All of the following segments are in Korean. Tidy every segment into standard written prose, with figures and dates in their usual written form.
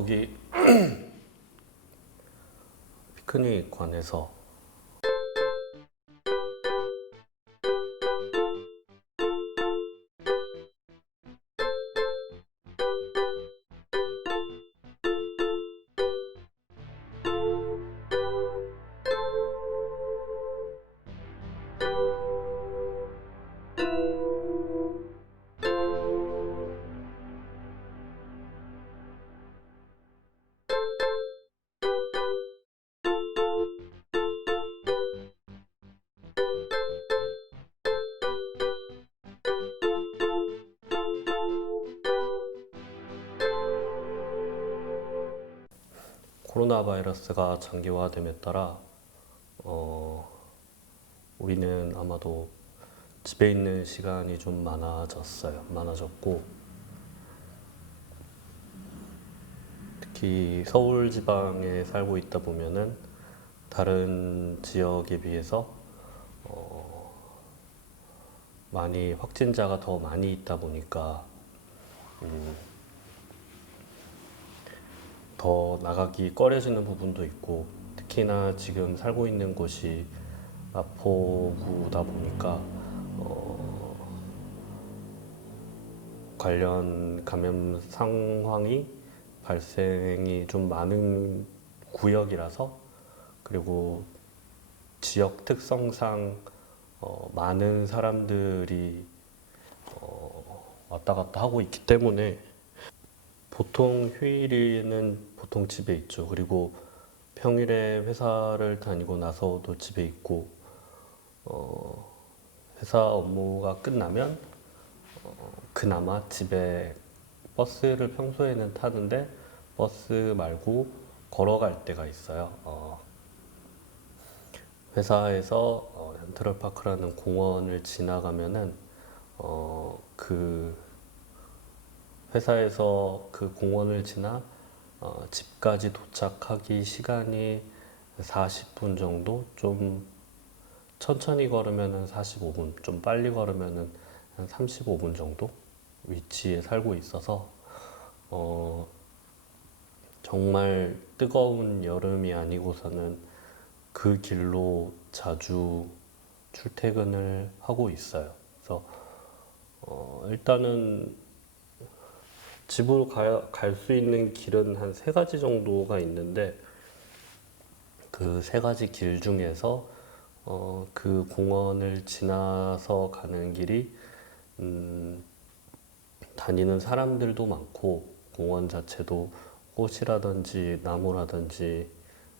여기 피크닉관에서 코로나 바이러스가 장기화됨에 따라 우리는 아마도 집에 있는 시간이 좀 많아졌고, 특히 서울 지방에 살고 있다 보면은 다른 지역에 비해서 많이 확진자가 더 많이 있다 보니까 더 나가기 꺼려지는 부분도 있고, 특히나 지금 살고 있는 곳이 마포구다 보니까 관련 감염 상황이 발생이 좀 많은 구역이라서, 그리고 지역 특성상 많은 사람들이 왔다 갔다 하고 있기 때문에 보통 휴일에는 보통 집에 있죠. 그리고 평일에 회사를 다니고 나서도 집에 있고, 회사 업무가 끝나면 그나마 집에 버스를 평소에는 타는데 버스 말고 걸어갈 때가 있어요. 회사에서 센트럴파크라는 공원을 지나가면은 그 회사에서 그 공원을 지나 집까지 도착하기 시간이 40분 정도? 좀 천천히 걸으면은 45분, 좀 빨리 걸으면은 한 35분 정도 위치에 살고 있어서 정말 뜨거운 여름이 아니고서는 그 길로 자주 출퇴근을 하고 있어요. 그래서 일단은 집으로 갈 수 있는 길은 한 세 가지 정도가 있는데, 그 세 가지 길 중에서 그 공원을 지나서 가는 길이 다니는 사람들도 많고, 공원 자체도 꽃이라든지 나무라든지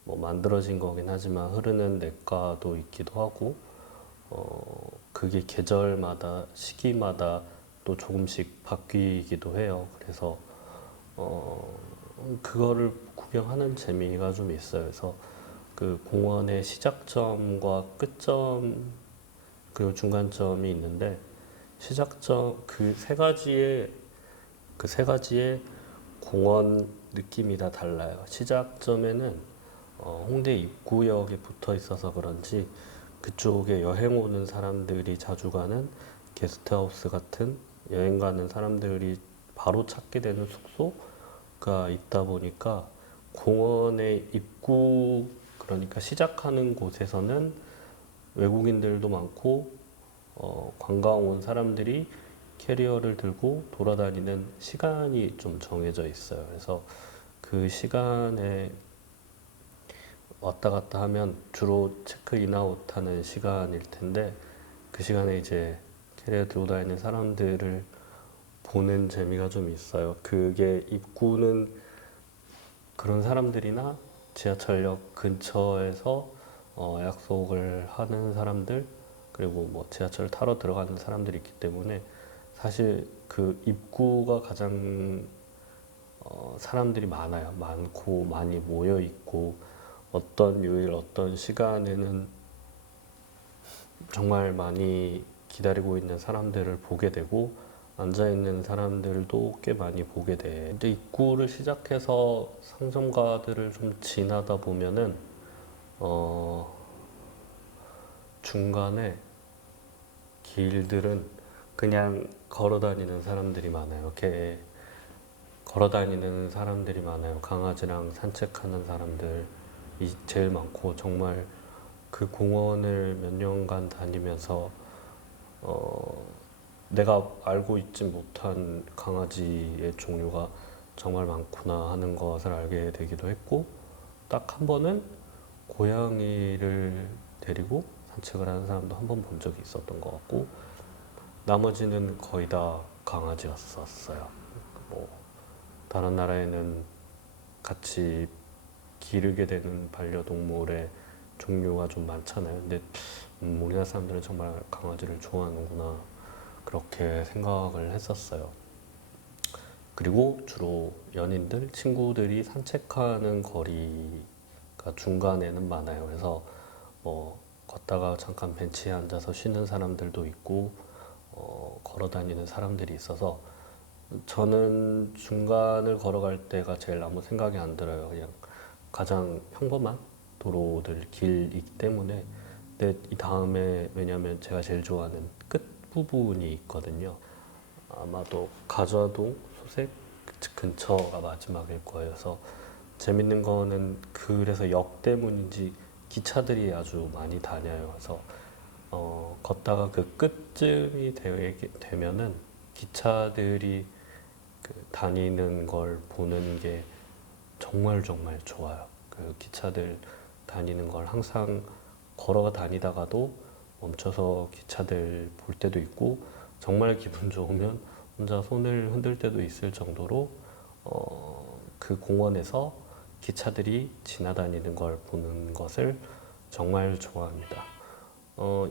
뭐 만들어진 거긴 하지만 흐르는 냇가도 있기도 하고, 그게 계절마다 시기마다 또 조금씩 바뀌기도 해요. 그래서 그거를 구경하는 재미가 좀 있어요. 그래서 그 공원의 시작점과 끝점 그리고 중간점이 있는데, 시작점 그 세 가지의 공원 느낌이 다 달라요. 시작점에는 홍대 입구역에 붙어 있어서 그런지 그쪽에 여행 오는 사람들이 자주 가는 게스트하우스 같은, 여행 가는 사람들이 바로 찾게 되는 숙소가 있다 보니까 공원의 입구, 그러니까 시작하는 곳에서는 외국인들도 많고 관광 온 사람들이 캐리어를 들고 돌아다니는 시간이 좀 정해져 있어요. 그래서 그 시간에 왔다 갔다 하면 주로 체크인 아웃 하는 시간일 텐데, 그 시간에 이제 캐리어 들고 다니는 사람들을 보는 재미가 좀 있어요. 그게 입구는 그런 사람들이나 지하철역 근처에서 약속을 하는 사람들, 그리고 뭐 지하철 타러 들어가는 사람들이 있기 때문에 사실 그 입구가 가장 사람들이 많고 많이 모여 있고, 어떤 요일 어떤 시간에는 정말 많이 기다리고 있는 사람들을 보게 되고, 앉아 있는 사람들도 꽤 많이 보게 돼. 근데 입구를 시작해서 상점가들을 좀 지나다 보면은 중간에 길들은 그냥 걸어 다니는 사람들이 많아요. 이렇게 걸어 다니는 사람들이 많아요. 강아지랑 산책하는 사람들이 제일 많고, 정말 그 공원을 몇 년간 다니면서 내가 알고 있지 못한 강아지의 종류가 정말 많구나 하는 것을 알게 되기도 했고, 딱 한 번은 고양이를 데리고 산책을 하는 사람도 한 번 본 적이 있었던 것 같고, 나머지는 거의 다 강아지였었어요. 뭐 다른 나라에는 같이 기르게 되는 반려동물의 종류가 좀 많잖아요. 근데 우리나라 사람들은 정말 강아지를 좋아하는구나, 그렇게 생각을 했었어요. 그리고 주로 연인들, 친구들이 산책하는 거리가 중간에는 많아요. 그래서 뭐 걷다가 잠깐 벤치에 앉아서 쉬는 사람들도 있고, 걸어 다니는 사람들이 있어서 저는 중간을 걸어갈 때가 제일 아무 생각이 안 들어요. 그냥 가장 평범한 도로들, 길이기 때문에. 근데 이 다음에, 왜냐면 제가 제일 좋아하는 끝 부분이 있거든요. 아마도 가좌동 소색 근처가 마지막일 거예요. 그래서 재밌는 거는, 그래서 역 때문인지 기차들이 아주 많이 다녀요. 그래서 걷다가 그 끝쯤이 되면은 기차들이 그 다니는 걸 보는 게 정말 정말 좋아요. 그 기차들 다니는 걸 항상 걸어가 다니다가도 멈춰서 기차들 볼 때도 있고, 정말 기분 좋으면 혼자 손을 흔들 때도 있을 정도로 그 공원에서 기차들이 지나다니는 걸 보는 것을 정말 좋아합니다.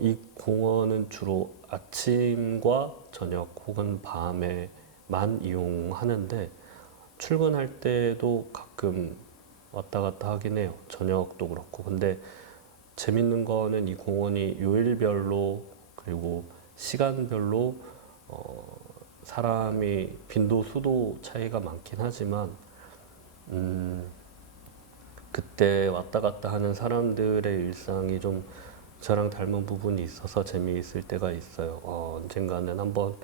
이 공원은 주로 아침과 저녁 혹은 밤에만 이용하는데, 출근할 때도 가끔 왔다 갔다 하긴 해요. 저녁도 그렇고. 근데 재밌는 거는 이 공원이 요일별로, 그리고 시간별로 사람이 빈도 수도 차이가 많긴 하지만, 그때 왔다 갔다 하는 사람들의 일상이 좀 저랑 닮은 부분이 있어서 재미있을 때가 있어요. 언젠가는 한번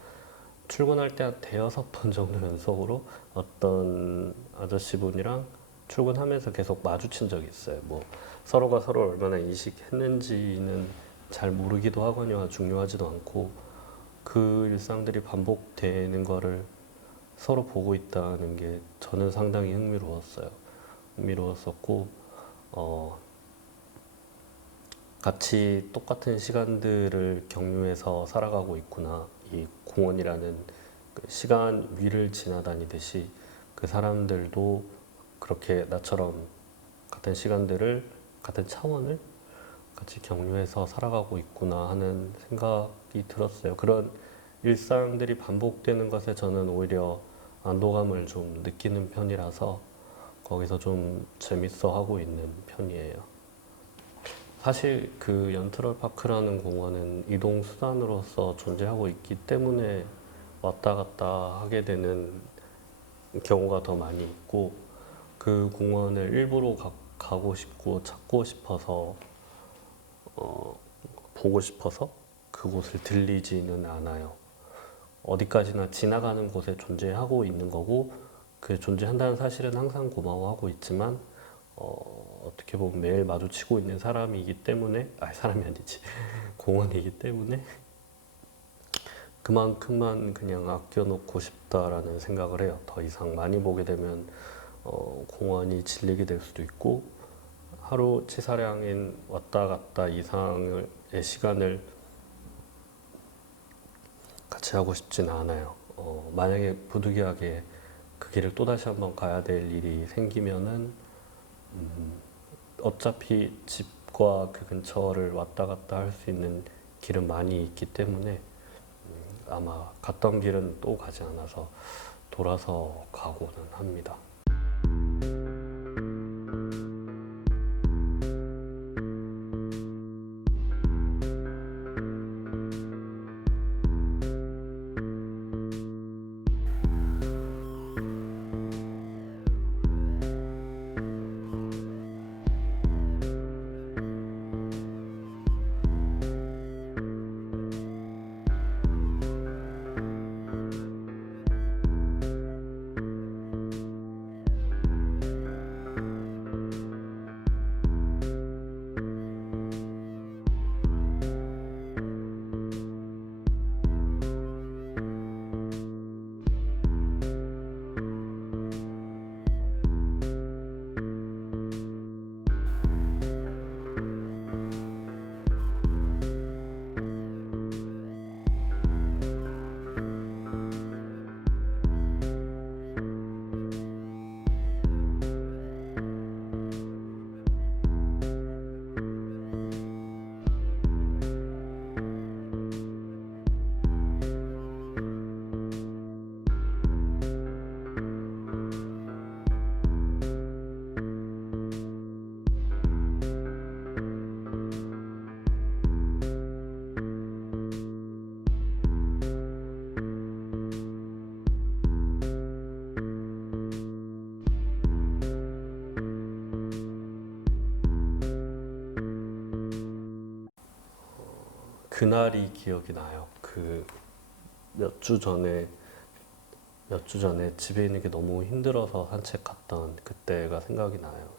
출근할 때 한 대여섯 번 정도 연속으로 어떤 아저씨분이랑 출근하면서 계속 마주친 적이 있어요. 뭐 서로가 서로 얼마나 인식했는지는 잘 모르기도 하거니와 중요하지도 않고, 그 일상들이 반복되는 거를 서로 보고 있다는 게 저는 상당히 흥미로웠었고, 같이 똑같은 시간들을 경유해서 살아가고 있구나. 이 공원이라는 그 시간 위를 지나다니듯이 그 사람들도 그렇게 나처럼 같은 시간들을, 같은 차원을 같이 경유해서 살아가고 있구나 하는 생각이 들었어요. 그런 일상들이 반복되는 것에 저는 오히려 안도감을 좀 느끼는 편이라서 거기서 좀 재밌어 하고 있는 편이에요. 사실 그 연트럴 파크라는 공원은 이동 수단으로서 존재하고 있기 때문에 왔다 갔다 하게 되는 경우가 더 많이 있고, 그 공원을 일부러 가고 싶고 찾고 싶어서, 보고 싶어서 그곳을 들리지는 않아요. 어디까지나 지나가는 곳에 존재하고 있는 거고, 그 존재한다는 사실은 항상 고마워하고 있지만, 어떻게 보면 매일 마주치고 있는 사람이기 때문에, 사람이 아니지, 공원이기 때문에 그만큼만 그냥 아껴놓고 싶다라는 생각을 해요. 더 이상 많이 보게 되면 공원이 질리게 될 수도 있고, 하루 치사량인 왔다 갔다 이상의 시간을 같이 하고 싶진 않아요. 만약에 부득이하게 그 길을 또다시 한번 가야 될 일이 생기면은, 어차피 집과 그 근처를 왔다 갔다 할 수 있는 길은 많이 있기 때문에 아마 갔던 길은 또 가지 않아서 돌아서 가고는 합니다. 그날이 기억이 나요. 몇 주 전에 집에 있는 게 너무 힘들어서 산책 갔던 그때가 생각이 나요.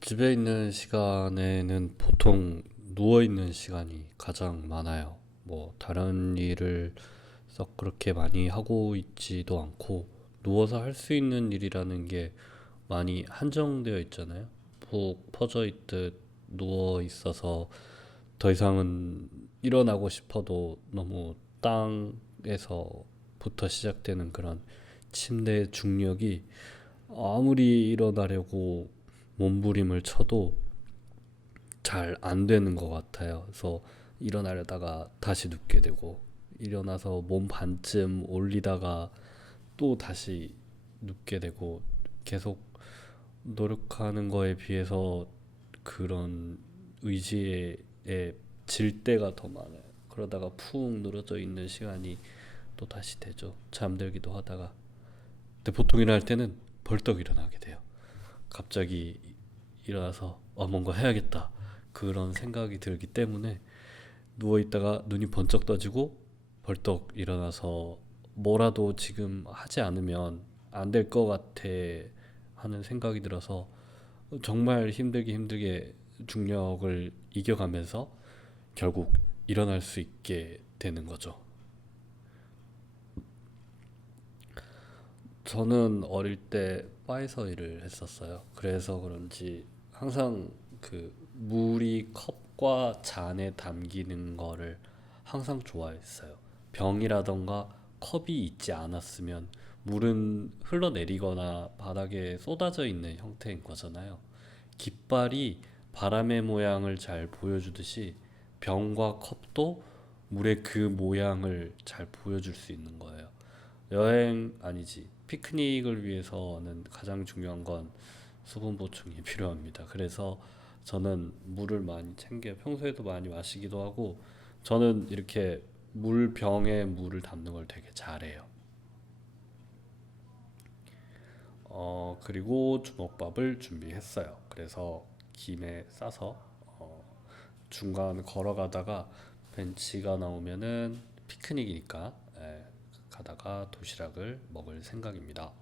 집에 있는 시간에는 보통 누워 있는 시간이 가장 많아요. 뭐 다른 일을 썩 그렇게 많이 하고 있지도 않고 누워서 할 수 있는 일이라는 게 많이 한정되어 있잖아요. 푹 퍼져 있듯 누워 있어서 더 이상은 일어나고 싶어도 너무 땅에서부터 시작되는 그런 침대의 중력이 아무리 일어나려고 몸부림을 쳐도 잘 안 되는 것 같아요. 그래서 일어나려다가 다시 눕게 되고 일어나서 몸 반쯤 올리다가 또 다시 눕게 되고 계속 노력하는 거에 비해서 그런 의지에 질 때가 더 많아요. 그러다가 푹 늘어져 있는 시간이 또 다시 되죠. 잠들기도 하다가. 근데 보통 일어날 때는 벌떡 일어나게 돼요. 갑자기 일어나서 뭔가 해야겠다 그런 생각이 들기 때문에 누워 있다가 눈이 번쩍 떠지고 벌떡 일어나서 뭐라도 지금 하지 않으면 안 될 것 같아 하는 생각이 들어서 정말 힘들게 중력을 이겨가면서 결국 일어날 수 있게 되는 거죠. 저는 어릴 때 바에서 일을 했었어요. 그래서 그런지 항상 그 물이 컵과 잔에 담기는 거를 항상 좋아했어요. 병이라던가 컵이 있지 않았으면 물은 흘러내리거나 바닥에 쏟아져 있는 형태인 거잖아요. 깃발이 바람의 모양을 잘 보여주듯이 병과 컵도 물의 그 모양을 잘 보여줄 수 있는 거예요. 여행 아니지. 피크닉을 위해서는 가장 중요한 건 수분 보충이 필요합니다. 그래서 저는 물을 많이 챙겨 평소에도 많이 마시기도 하고 저는 이렇게 물병에 물을 담는 걸 되게 잘해요. 그리고 주먹밥을 준비했어요. 그래서 김에 싸서 중간 걸어가다가 벤치가 나오면은 피크닉이니까 가다가 도시락을 먹을 생각입니다.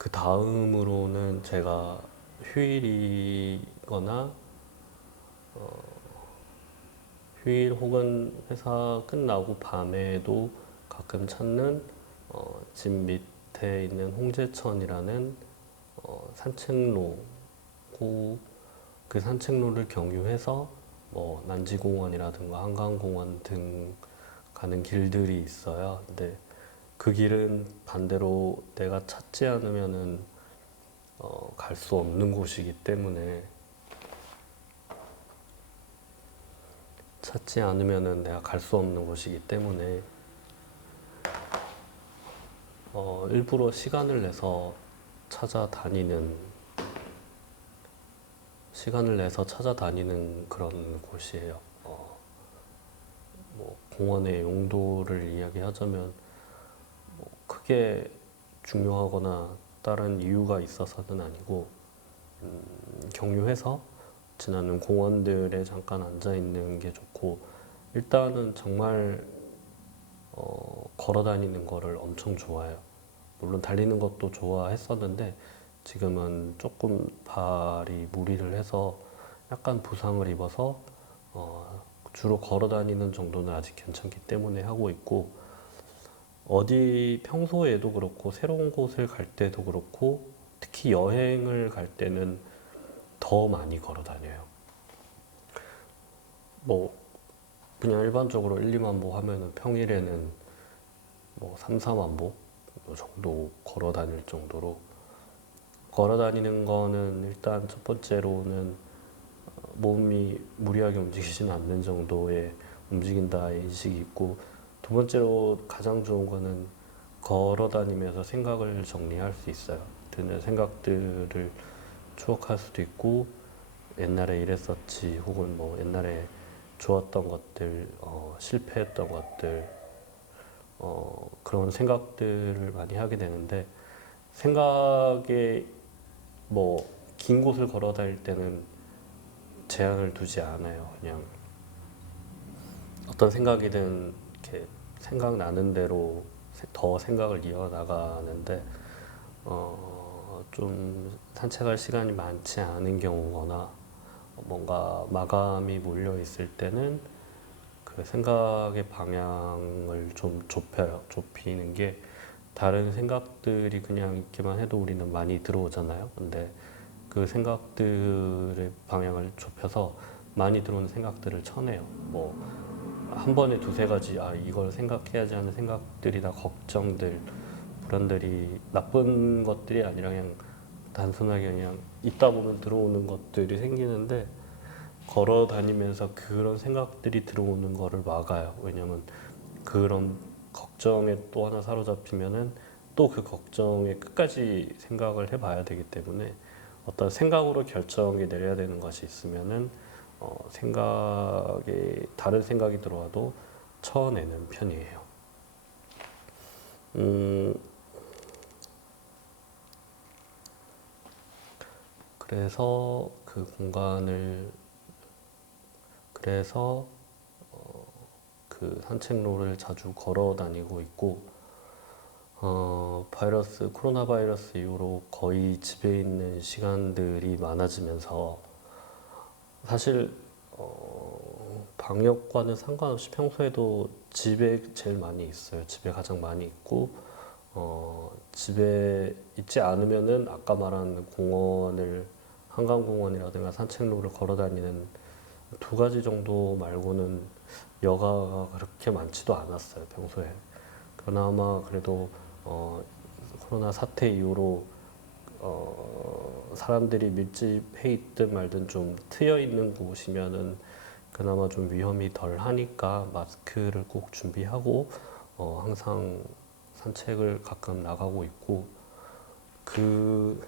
그 다음으로는 제가 휴일이거나 휴일 혹은 회사 끝나고 밤에도 가끔 찾는 집 밑에 있는 홍제천이라는 산책로고, 그 산책로를 경유해서 뭐 난지공원이라든가 한강공원 등 가는 길들이 있어요. 근데 그 길은 반대로 내가 찾지 않으면은 갈 수 없는 곳이기 때문에, 찾지 않으면은 내가 갈 수 없는 곳이기 때문에 일부러 시간을 내서 찾아다니는 그런 곳이에요. 뭐 공원의 용도를 이야기하자면 크게 중요하거나 다른 이유가 있어서는 아니고, 경유해서 지나는 공원들에 잠깐 앉아 있는 게 좋고, 일단은 정말 걸어 다니는 거를 엄청 좋아해요. 물론 달리는 것도 좋아했었는데 지금은 조금 발이 무리를 해서 약간 부상을 입어서 주로 걸어 다니는 정도는 아직 괜찮기 때문에 하고 있고, 어디 평소에도 그렇고 새로운 곳을 갈 때도 그렇고 특히 여행을 갈 때는 더 많이 걸어 다녀요. 뭐 그냥 일반적으로 1, 2만 보 하면은 평일에는 뭐 3, 4만 보 정도 걸어 다닐 정도로, 걸어 다니는 거는 일단 첫 번째로는 몸이 무리하게 움직이지는 않는 정도의 움직인다의 인식이 있고, 두 번째로 가장 좋은 거는 걸어 다니면서 생각을 정리할 수 있어요. 드는 생각들을 추억할 수도 있고, 옛날에 이랬었지 혹은 뭐 옛날에 좋았던 것들, 실패했던 것들, 그런 생각들을 많이 하게 되는데, 생각에 뭐 긴 곳을 걸어 다닐 때는 제한을 두지 않아요. 그냥 어떤 생각이든 이렇게 생각나는 대로 더 생각을 이어나가는데, 좀 산책할 시간이 많지 않은 경우거나 뭔가 마감이 몰려 있을 때는 그 생각의 방향을 좀 좁히는 게, 다른 생각들이 그냥 있기만 해도 우리는 많이 들어오잖아요. 근데 그 생각들의 방향을 좁혀서 많이 들어오는 생각들을 쳐내요. 뭐 한 번에 두세 가지, 이걸 생각해야지 하는 생각들이 다 걱정들, 불안들이, 나쁜 것들이 아니라 그냥 단순하게 그냥 있다 보면 들어오는 것들이 생기는데, 걸어 다니면서 그런 생각들이 들어오는 거를 막아요. 왜냐면 그런 걱정에 또 하나 사로잡히면은 또 그 걱정에 끝까지 생각을 해봐야 되기 때문에, 어떤 생각으로 결정이 내려야 되는 것이 있으면은 생각에 다른 생각이 들어와도 쳐내는 편이에요. 음, 그래서 그 공간을 그래서 그 산책로를 자주 걸어 다니고 있고, 코로나 바이러스 이후로 거의 집에 있는 시간들이 많아지면서 사실 방역과는 상관없이 평소에도 집에 제일 많이 있어요. 집에 가장 많이 있고, 집에 있지 않으면은 아까 말한 공원을, 한강공원이라든가 산책로를 걸어 다니는 두 가지 정도 말고는 여가가 그렇게 많지도 않았어요, 평소에. 그나마 그래도 코로나 사태 이후로 사람들이 밀집해 있든 말든 좀 트여 있는 곳이면은 그나마 좀 위험이 덜 하니까 마스크를 꼭 준비하고 항상 산책을 가끔 나가고 있고, 그